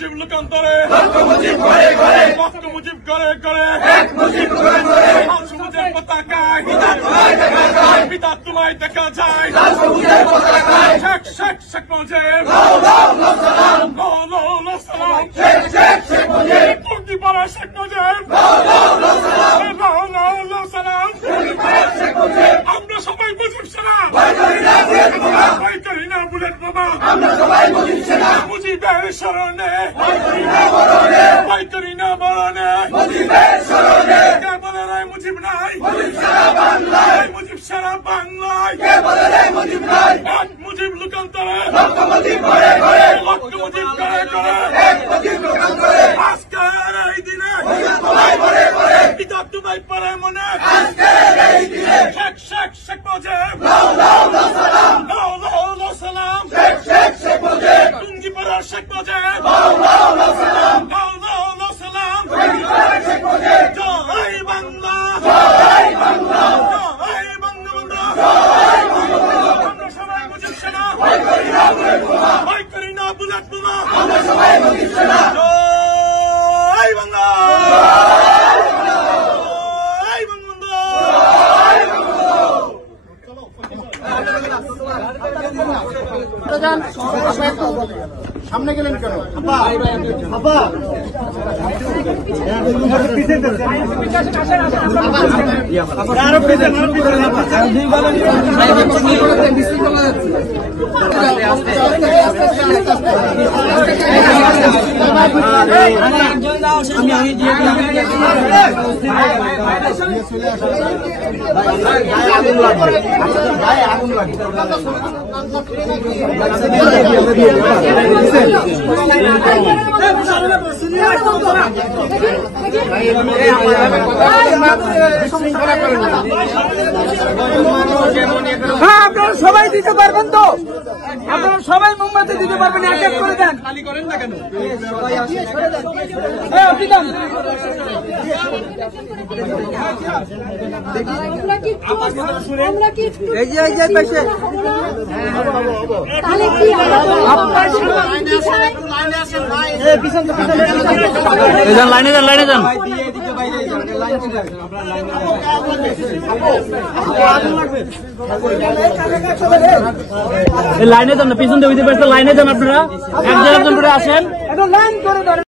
মুজিব লোকান্তরে পক্ষ মুজিব করে সবুজের পতাকায় পিতা তোমায় দেখা যায় শেখ মুজিব টুঙ্গিপাড়া শেখ মুজিব আমরা সবাই মুজিব সেনা ভয় করি না বুলেট বোমা মুজিবের শরণে ভয় করি না মরণে কে বলে রে মুজিব নাই মুজিব সারা বাংলায় এক মুজিব লোকান্তরে লক্ষ মুজিব করে আজকের এই দিনে পিতা তোমায় পরে মনে শেখ মুজিব সালাম টুঙ্গিপাড়ার শেখ মুজিব সালাম জয় বাংলা জয় বঙ্গবন্ধু আমরা সবাই মুজিব সেনা ভয় করি না বুলেট বোমা জয় বাংলা সামনে গেলেন কেন? হ্যাঁ, আপনারা সবাই দিতে পারবেন তো? আপনারা সবাই মোমবাতি দিতে পারবেন? এক এক করে দেন। খালি করেন না কেন? আপনি দেন। লাইনে যান লাইনে যান না, পিছন দিয়ে লাইনে যান। আপনারা এক জায়গায় আসেন।